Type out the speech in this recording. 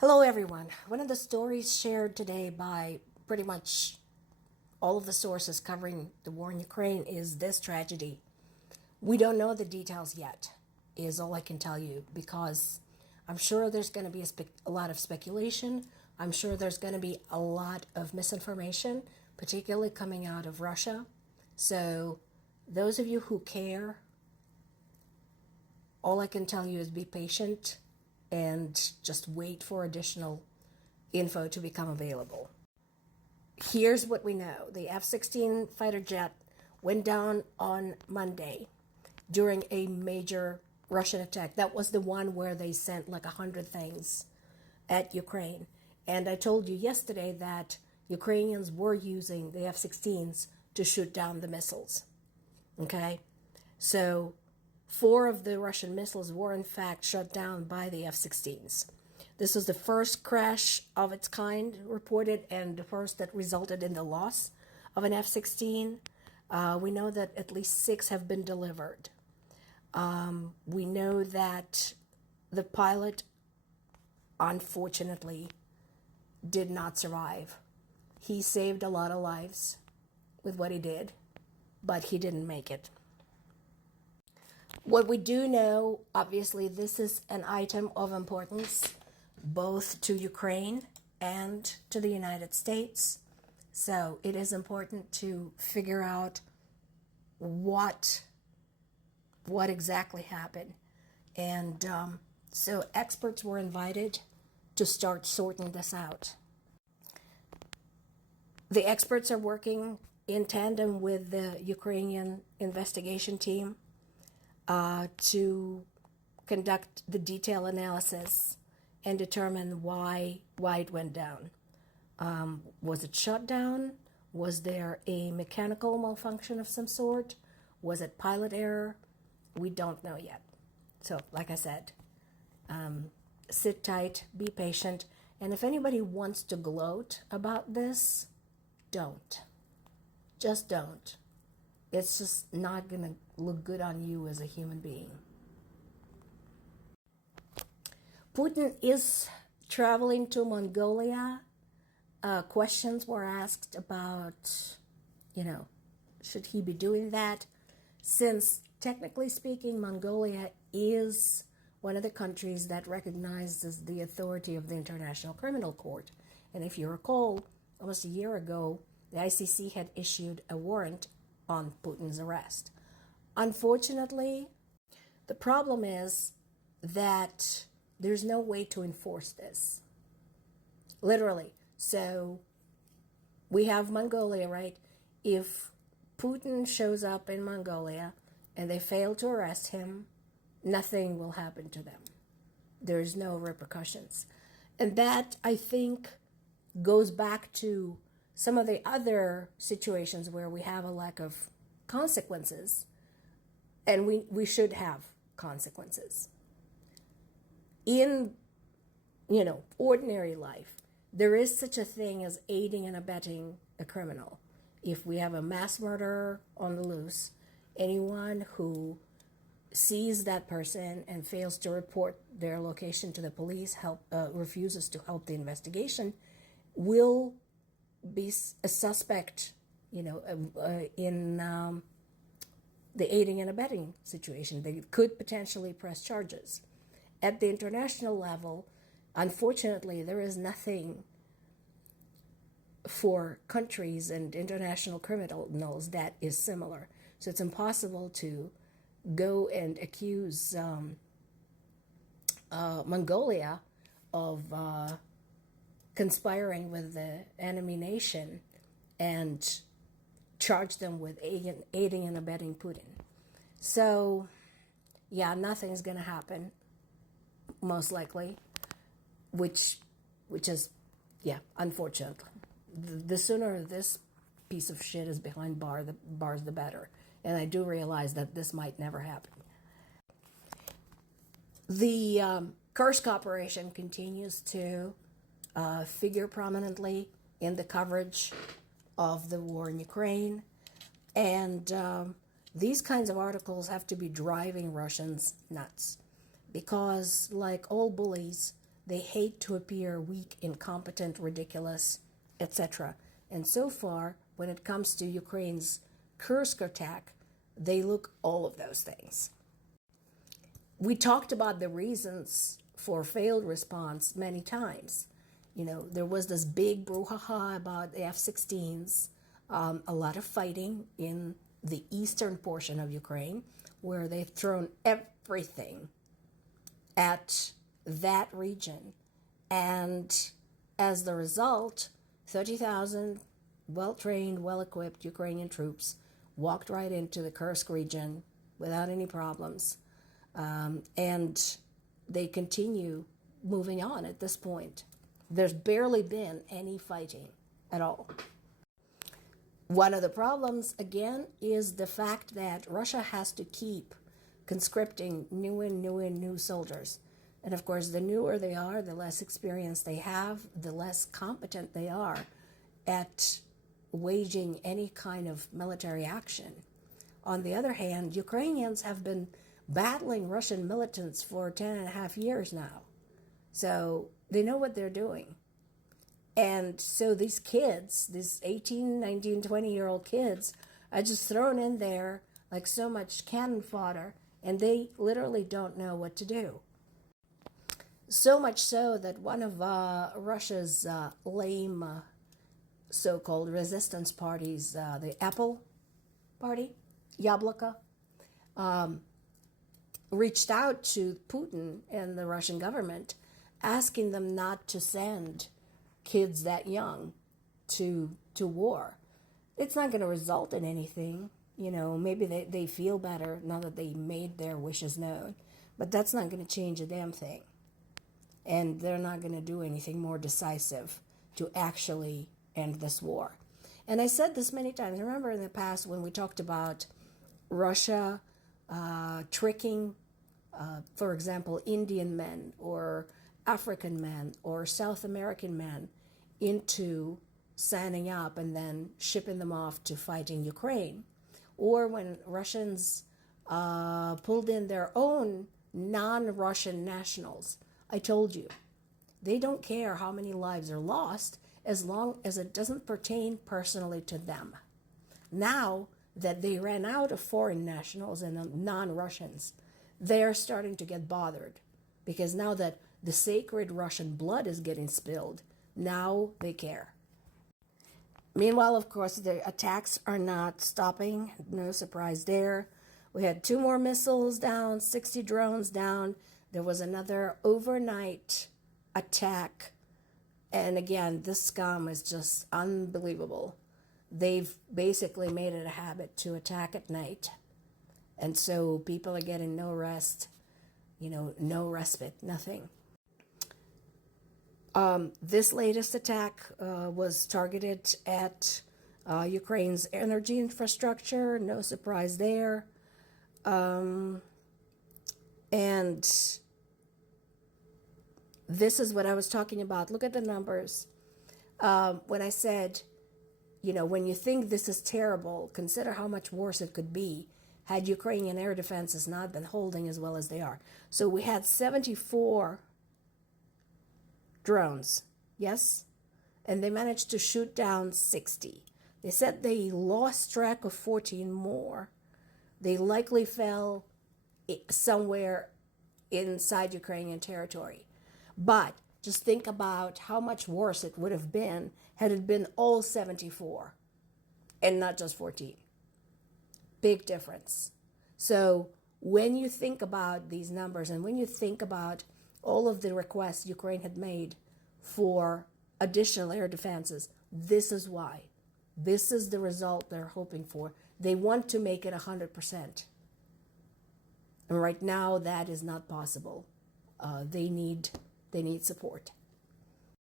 Hello, everyone. One of the stories shared today by pretty much all of the sources covering the war in Ukraine is this tragedy. We don't know the details yet, is all I can tell you, because I'm sure there's going to be a lot of speculation. I'm sure there's going to be a lot of misinformation, particularly coming out of Russia. So, those of you who care, all I can tell you is be patient and just wait for additional info to become available. Here's what we know. The F-16 fighter jet went down on Monday during a major Russian attack. That was the one where they sent like 100 things at Ukraine. And I told you yesterday that Ukrainians were using the F-16s to shoot down the missiles. Okay? So 4 of the Russian missiles were in fact shot down by the F-16s. This was the first crash of its kind reported and the first that resulted in the loss of an F-16. We know that at least 6 have been delivered. We know that the pilot, unfortunately, did not survive. He saved a lot of lives with what he did, but he didn't make it. What we do know, obviously, this is an item of importance both to Ukraine and to the United States. So it is important to figure out what exactly happened. And so experts were invited to start sorting this out. The experts are working in tandem with the Ukrainian investigation team to conduct the detailed analysis and determine why it went down. Was it shut down? Was there a mechanical malfunction of some sort? Was it pilot error? We don't know yet. So, like I said, sit tight, be patient, and if anybody wants to gloat about this, don't. Just don't. It's just not going to look good on you as a human being. Putin is traveling to Mongolia. Questions were asked about, should he be doing that? Since, technically speaking, Mongolia is one of the countries that recognizes the authority of the International Criminal Court. And if you recall, almost a year ago, the ICC had issued a warrant on Putin's arrest. Unfortunately, the problem is that there's no way to enforce this. Literally. So we have Mongolia, right? If Putin shows up in Mongolia and they fail to arrest him, nothing will happen to them. There's no repercussions. And that, I think, goes back to some of the other situations where we have a lack of consequences, and we should have consequences. In, ordinary life, there is such a thing as aiding and abetting a criminal. If we have a mass murderer on the loose, anyone who sees that person and fails to report their location to the police, refuses to help the investigation, will be a suspect, in the aiding and abetting situation. They could potentially press charges. At the international level, unfortunately, there is nothing for countries and international criminals that is similar. So it's impossible to go and accuse Mongolia of conspiring with the enemy nation and charge them with aiding and abetting Putin. So, yeah, nothing's going to happen, most likely, which is, unfortunate. The sooner this piece of shit is behind bars, the better. And I do realize that this might never happen. The Kursk operation continues to figure prominently in the coverage of the war in Ukraine. And these kinds of articles have to be driving Russians nuts. Because, like all bullies, They hate to appear weak, incompetent, ridiculous, etc. And so far, when it comes to Ukraine's Kursk attack, they look all of those things. We talked about the reasons for failed response many times. You know, there was this big brouhaha about the F16s, a lot of fighting in the eastern portion of Ukraine, where they've thrown everything at that region. And as the result, 30,000 well-trained, well-equipped Ukrainian troops walked right into the Kursk region without any problems. And they continue moving on at this point. There's barely been any fighting at all. One of the problems, again, is the fact that Russia has to keep conscripting new soldiers. And of course, the newer they are, the less experience they have, the less competent they are at waging any kind of military action. On the other hand, Ukrainians have been battling Russian militants for 10 and a half years now. So they know what they're doing. And so these kids, these 18, 19, 20-year-old kids, are just thrown in there like so much cannon fodder, and they literally don't know what to do. So much so that one of Russia's lame so-called resistance parties, the Apple Party, Yabloko, reached out to Putin and the Russian government, asking them not to send kids that young to war. It's not going to result in anything. You know, maybe they feel better now that they made their wishes known, but that's not going to change a damn thing. And they're not going to do anything more decisive to actually end this war. And I said this many times. Remember in the past when we talked about Russia tricking, for example, Indian men or African men or South American men into signing up and then shipping them off to fight in Ukraine. Or when Russians pulled in their own non-Russian nationals. I told you, they don't care how many lives are lost as long as it doesn't pertain personally to them. Now that they ran out of foreign nationals and non-Russians, they're starting to get bothered because now that the sacred Russian blood is getting spilled, now they care. Meanwhile, of course, the attacks are not stopping. No surprise there. We had 2 more missiles down, 60 drones down. There was another overnight attack. And again, this scum is just unbelievable. They've basically made it a habit to attack at night. And so people are getting no rest, no respite, nothing. This latest attack was targeted at Ukraine's energy infrastructure. No surprise there. And this is what I was talking about. Look at the numbers. When I said, when you think this is terrible, consider how much worse it could be had Ukrainian air defenses not been holding as well as they are. So we had 74 drones, yes? And they managed to shoot down 60. They said they lost track of 14 more. They likely fell somewhere inside Ukrainian territory. But just think about how much worse it would have been had it been all 74 and not just 14. Big difference. So when you think about these numbers and when you think about all of the requests Ukraine had made for additional air defenses, this is why. This is the result they're hoping for. They want to make it 100%. And right now, that is not possible. They need support.